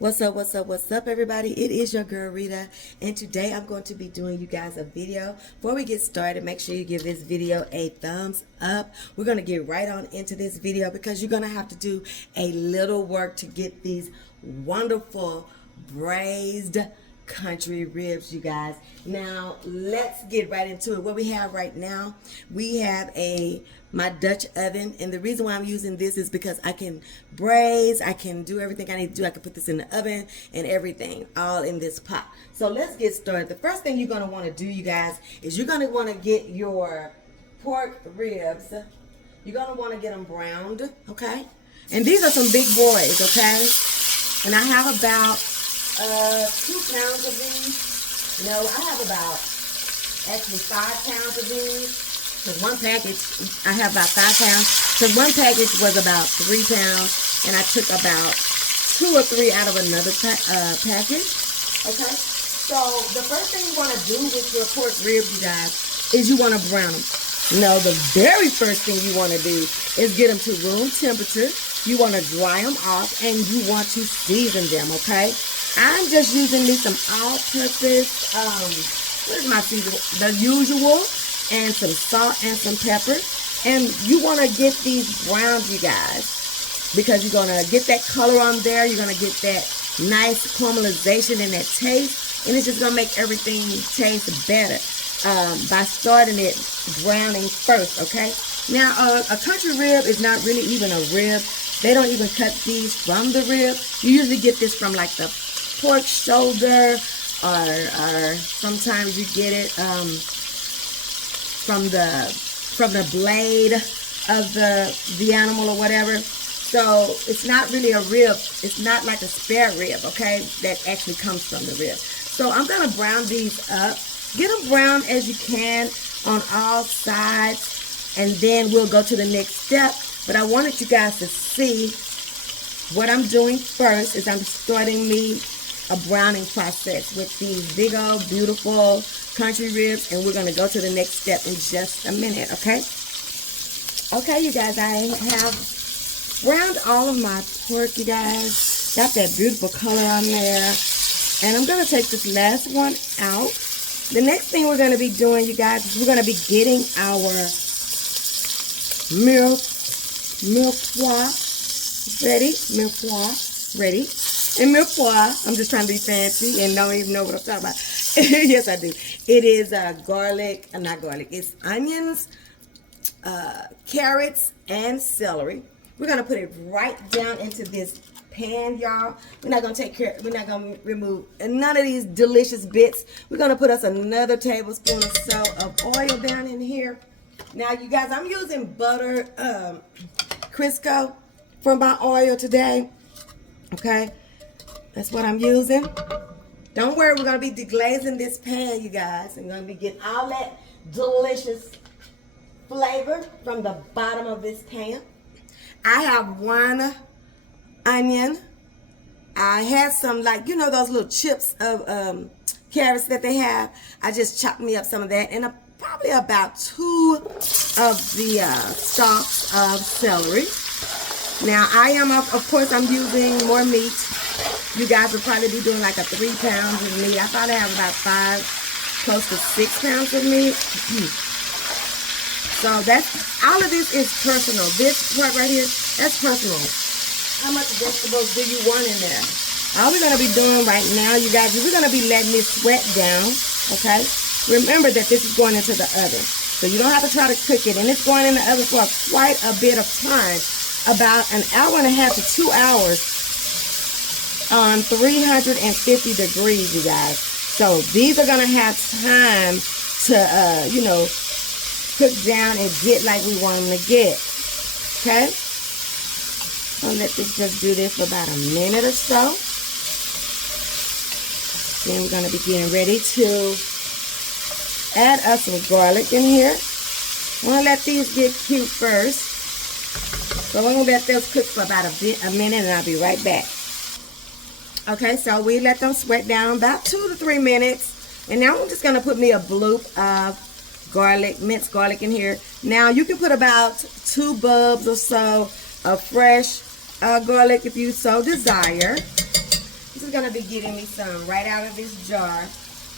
What's up, everybody? It is your girl, Rita, and today I'm going to be doing you guys a video. Before we get started, make sure you give this video a thumbs up. We're going to get right on into this video because you're going to have to do a little work to get these wonderful braised country ribs, you guys. Now let's get right into it. What we have right now, we have my Dutch oven, and the reason why I'm using this is because I can braise, I can do everything I need to do. I can put this in the oven and everything all in this pot. So let's get started. The first thing you're going to want to do, you guys, is you're going to want to get your pork ribs. You're going to want to get them browned, okay? And these are some big boys, okay? And I have about 2 pounds of these. No, I have about actually 5 pounds of these. Because one package, I have about 5 pounds. Because one package was about 3 pounds, and I took about 2 or 3 out of another package. Okay. So the first thing you want to do with your pork ribs, you guys, is you want to brown them. No, the very first thing you want to do is get them to room temperature. You want to dry them off, and you want to season them. Okay. I'm just using me some all-purpose, what is my seasoning? The usual, and some salt and some pepper. And you want to get these browned, you guys, because you're going to get that color on there. You're going to get that nice caramelization and that taste. And it's just going to make everything taste better by starting it browning first, okay? Now, a country rib is not really even a rib. They don't even cut these from the rib. You usually get this from like the pork shoulder, or sometimes you get it from the blade of the animal or whatever. So it's not really a rib. It's not like a spare rib, okay, that actually comes from the rib. So I'm going to brown these up. Get them brown as you can on all sides, and then we'll go to the next step. But I wanted you guys to see what I'm doing first is I'm starting me a browning process with these big old beautiful country ribs, and we're going to go to the next step in just a minute, okay? Okay, you guys, I have browned all of my pork, you guys. Got that beautiful color on there. And I'm going to take this last one out. The next thing we're going to be doing, you guys, is we're going to be getting our mirepoix ready. Mirepoix ready. And mirepoix, I'm just trying to be fancy and don't even know what I'm talking about. Yes, I do. It is garlic, not garlic. It's onions, carrots, and celery. We're gonna put it right down into this pan, y'all. We're not gonna remove none of these delicious bits. We're gonna put us another tablespoon or so of oil down in here. Now, you guys, I'm using butter Crisco for my oil today. Okay, that's what I'm using. Don't worry, we're going to be deglazing this pan, you guys. I'm going to be getting all that delicious flavor from the bottom of this pan. I have 1 onion. I had some, like, you know, those little chips of carrots that they have. I just chopped me up some of that. And probably about 2 of the stalks of celery. Now, of course, I'm using more meat. You guys will probably be doing like a 3 pounds of meat. I probably have about 5, close to 6 pounds of meat. So all of this is personal. This part right here, that's personal. How much vegetables do you want in there? All we're going to be doing right now, you guys, is we're going to be letting this sweat down, okay? Remember that this is going into the oven. So you don't have to try to cook it. And it's going in the oven for quite a bit of time. About an hour and a half to 2 hours on 350 degrees, you guys. So these are going to have time to, you know, cook down and get like we want them to get. Okay? So let this just do this for about a minute or so. Then we're going to be getting ready to add us some garlic in here. I'm going to let these get cute first. So we're going to let those cook for about a minute, and I'll be right back. Okay, so we let them sweat down about 2 to 3 minutes. And now I'm just going to put me a bloop of garlic, minced garlic in here. Now you can put about 2 bulbs or so of fresh garlic if you so desire. This is going to be getting me some right out of this jar.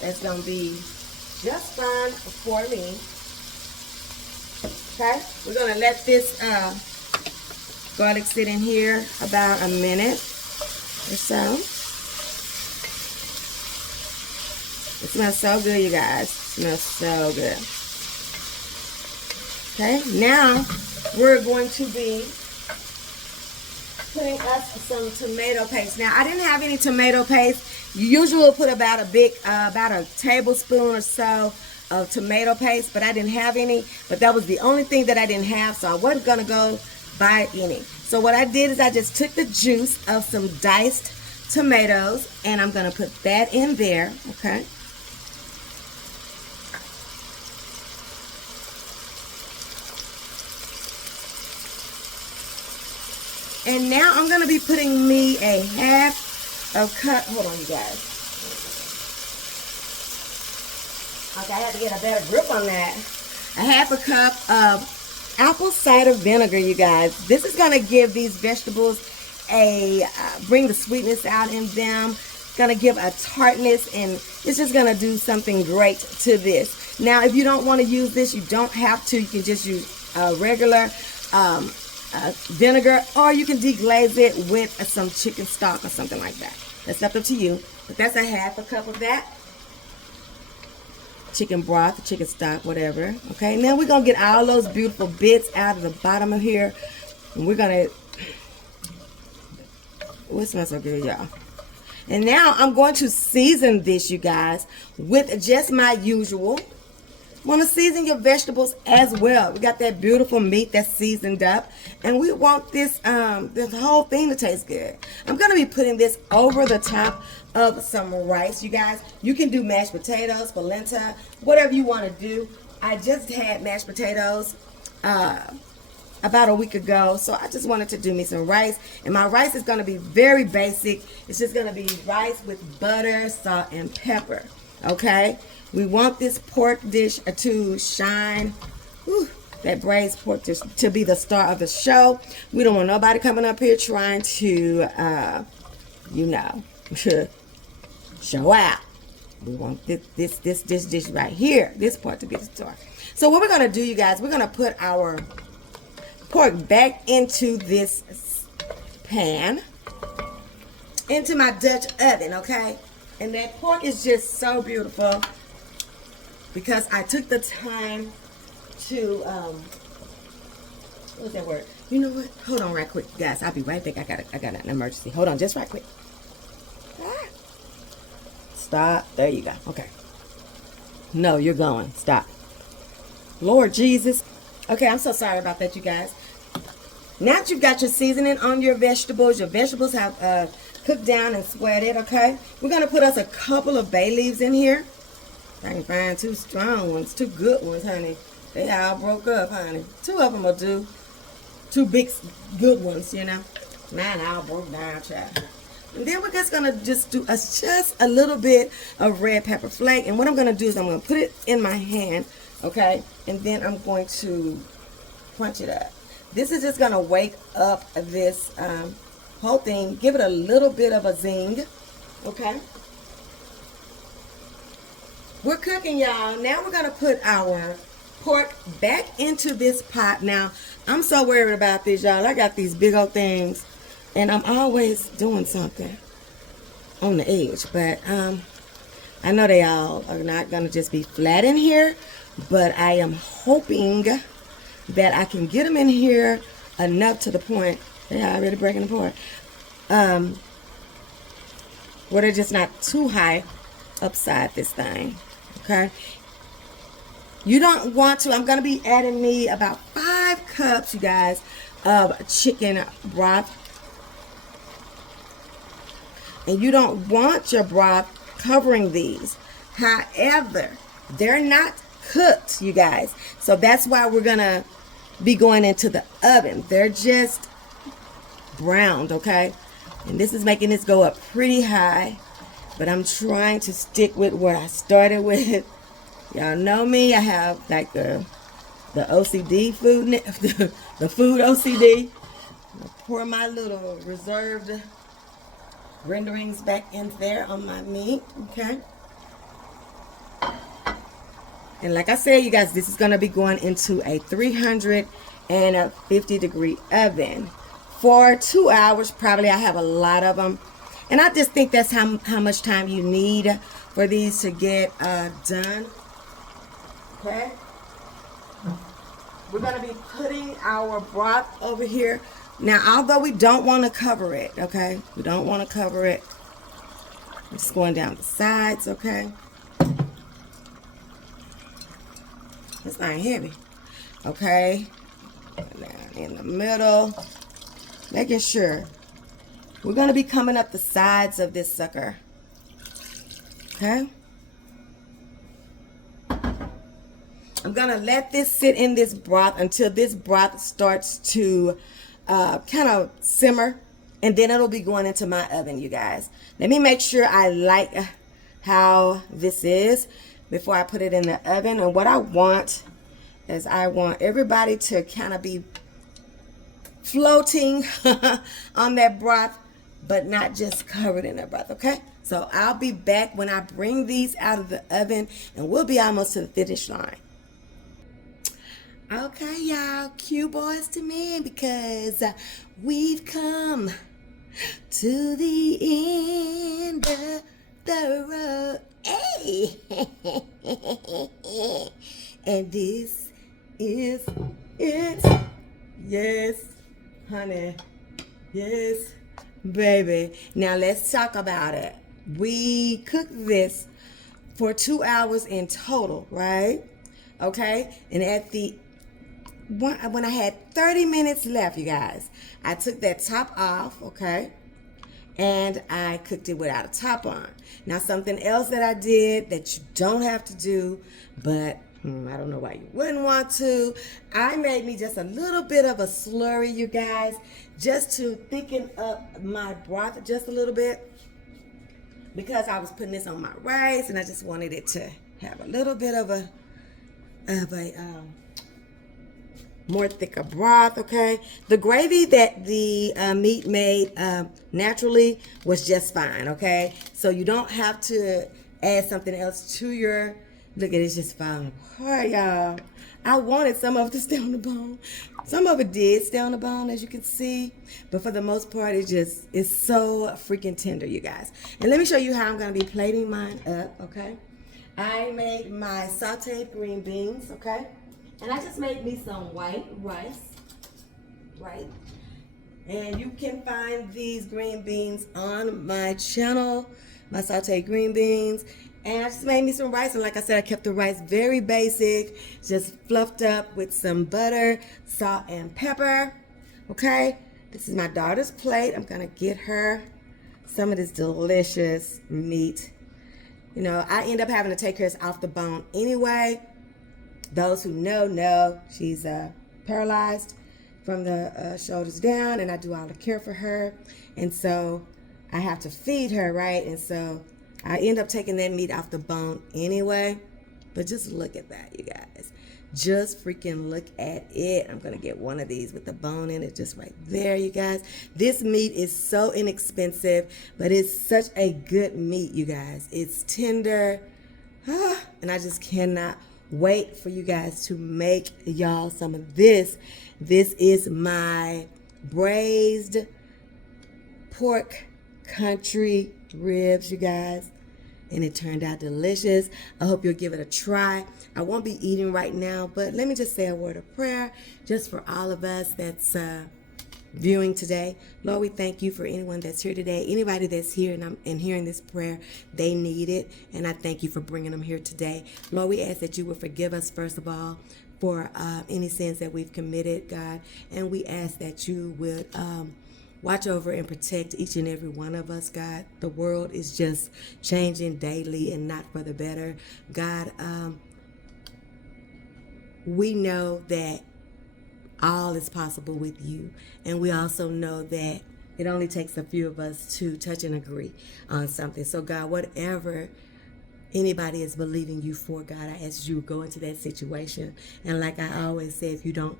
That's going to be just fine for me. Okay, we're going to let this garlic sit in here about a minute or so. It smells so good, you guys. It smells so good. Okay, now we're going to be putting us some tomato paste. Now, I didn't have any tomato paste. You usually will put about a tablespoon or so of tomato paste, but I didn't have any. But that was the only thing that I didn't have, so I wasn't gonna go buy any. So what I did is I just took the juice of some diced tomatoes, and I'm gonna put that in there. Okay. And now I'm going to be putting me a half a cup. Hold on, you guys. Okay, I had to get a better grip on that. A half a cup of apple cider vinegar, you guys. This is going to give these vegetables bring the sweetness out in them. Going to give a tartness, and it's just going to do something great to this. Now, if you don't want to use this, you don't have to. You can just use regular vinegar, or you can deglaze it with some chicken stock or something like that. That's up to you. But that's a half a cup of that. Chicken broth, chicken stock, whatever. Okay, now we're going to get all those beautiful bits out of the bottom of here. And we're going to... Oh, it smells so good, y'all. And now I'm going to season this, you guys, with just my usual. Want to season your vegetables as well. We got that beautiful meat that's seasoned up, and we want this whole thing to taste good. I'm going to be putting this over the top of some rice, you guys. You can do mashed potatoes, polenta, whatever you want to do. I just had mashed potatoes about a week ago, so I just wanted to do me some rice, and my rice is going to be very basic. It's just going to be rice with butter, salt, and pepper. Okay. We want this pork dish to shine. Whew, that braised pork dish to be the star of the show. We don't want nobody coming up here trying to, you know, show out. We want this dish right here, this part to be the star. So what we're going to do, you guys, we're going to put our pork back into this pan, into my Dutch oven, okay? And that pork is just so beautiful, because I took the time to, what's that word? You know what? Hold on right quick, guys. I'll be right back. I got an emergency. Hold on just right quick. Ah. Stop. There you go. Okay. No, you're going. Stop. Lord Jesus. Okay, I'm so sorry about that, you guys. Now that you've got your seasoning on your vegetables have cooked down and sweated, okay? We're going to put us a couple of bay leaves in here. I can find 2 strong ones, 2 good ones, honey. They all broke up, honey. 2 of them will do. 2 big, good ones, you know. Mine all broke down, child. And then we're just going to just do just a little bit of red pepper flake. And what I'm going to do is I'm going to put it in my hand, okay? And then I'm going to crunch it up. This is just going to wake up this whole thing. Give it a little bit of a zing, okay? We're cooking, y'all. Now we're going to put our pork back into this pot. Now, I'm so worried about this, y'all. I got these big old things, and I'm always doing something on the edge. But I know they all are not going to just be flat in here, but I am hoping that I can get them in here enough to the point they're already breaking apart, where they're just not too high upside this thing. Okay, you don't want to. I'm going to be adding me about 5 cups, you guys, of chicken broth. And you don't want your broth covering these. However, they're not cooked, you guys. So that's why we're going to be going into the oven. They're just browned, okay? And this is making this go up pretty high. But I'm trying to stick with what I started with. Y'all know me. I have like the OCD food, the food OCD. I'll pour my little reserved renderings back in there on my meat, okay? And like I said, you guys, this is going to be going into a 350-degree oven for 2 hours. Probably I have a lot of them. And I just think that's how much time you need for these to get done. Okay? We're going to be putting our broth over here. Now, although we don't want to cover it, okay? We don't want to cover it. I'm just going down the sides, okay? It's not heavy. Okay? Down in the middle. Making sure. We're going to be coming up the sides of this sucker. Okay? I'm going to let this sit in this broth until this broth starts to kind of simmer. And then it'll be going into my oven, you guys. Let me make sure I like how this is before I put it in the oven. And what I want is I want everybody to kind of be floating on that broth, but not just covered in that broth, okay? So I'll be back when I bring these out of the oven, and we'll be almost to the finish line. Okay, y'all, cue boys to men, because we've come to the end of the road. Hey! And this is it. Yes, honey. Yes, baby. Now let's talk about it. We cooked this for 2 hours in total, right? Okay, and at the when I had 30 minutes left, you guys, I took that top off, okay, and I cooked it without a top on. Now, something else that I did that you don't have to do, but I don't know why you wouldn't want to. I made me just a little bit of a slurry, you guys, just to thicken up my broth just a little bit, because I was putting this on my rice and I just wanted it to have a little bit of a more thicker broth, okay? The gravy that the meat made naturally was just fine, okay? So you don't have to add something else to your, look at it, it's just falling apart, y'all. I wanted some of it to stay on the bone. Some of it did stay on the bone, as you can see, but for the most part, it's so freaking tender, you guys. And let me show you how I'm gonna be plating mine up, okay? I made my sauteed green beans, okay? And I just made me some white rice, right? And you can find these green beans on my channel, my sauteed green beans. And I just made me some rice. And like I said, I kept the rice very basic, just fluffed up with some butter, salt, and pepper, okay? This is my daughter's plate. I'm gonna get her some of this delicious meat. You know, I end up having to take hers off the bone anyway. Those who know she's paralyzed from the shoulders down, and I do all the care for her, and so I have to feed her, right? And so I end up taking that meat off the bone anyway. But just look at that, you guys. Just freaking look at it. I'm gonna get one of these with the bone in it, just right there, you guys. This meat is so inexpensive, but it's such a good meat, you guys. It's tender, and I just cannot wait for you guys to make y'all some of this. This is my braised pork country ribs, you guys, and it turned out delicious. I hope you'll give it a try. I won't be eating right now, but let me just say a word of prayer just for all of us that's viewing today. Lord, we thank you for anyone that's here today. Anybody that's here and hearing this prayer, they need it, and I thank you for bringing them here today. Lord, we ask that you would forgive us, first of all, for any sins that we've committed, God, and we ask that you would watch over and protect each and every one of us, God. The world is just changing daily and not for the better. God, we know that all is possible with you, and we also know that it only takes a few of us to touch and agree on something. So God, whatever anybody is believing you for, God, I ask you to go into that situation. And like I always say, if you don't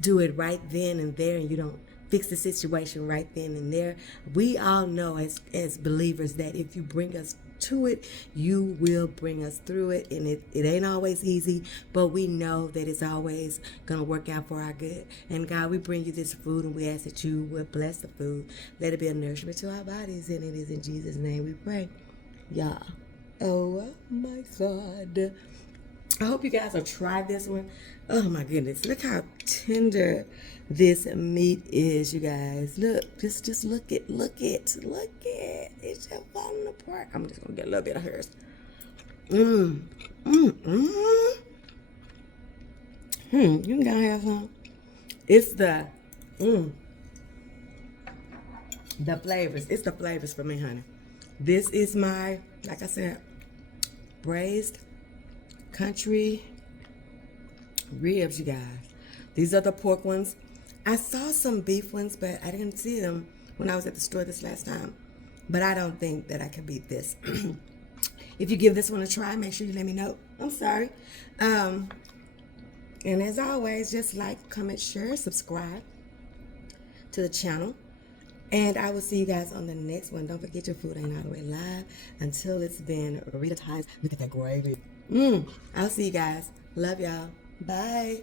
do it right then and there, and you don't fix the situation right then and there. We all know as believers that if you bring us to it, you will bring us through it, and it ain't always easy, but we know that it's always gonna work out for our good. And God, we bring you this food, and we ask that you would bless the food, let it be a nourishment to our bodies, and it is in Jesus' name we pray. Yeah. Oh my God, I hope you guys will try this one. Oh my goodness, look how tender this meat is, you guys. Look, just look it. It's just falling apart. I'm just gonna get a little bit of hers. You can go have some. It's the flavors. It's the flavors for me, honey. This is my, like I said, braised country ribs, you guys. These are the pork ones. I saw some beef ones, but I didn't see them when I was at the store this last time. But I don't think that I can beat this. If you give this one a try, make sure you let me know. I'm sorry. And as always, just like, comment, share, subscribe to the channel. And I will see you guys on the next one. Don't forget, your food ain't all the way live until it's been Rita times. Look at that gravy. I'll see you guys. Love y'all. Bye.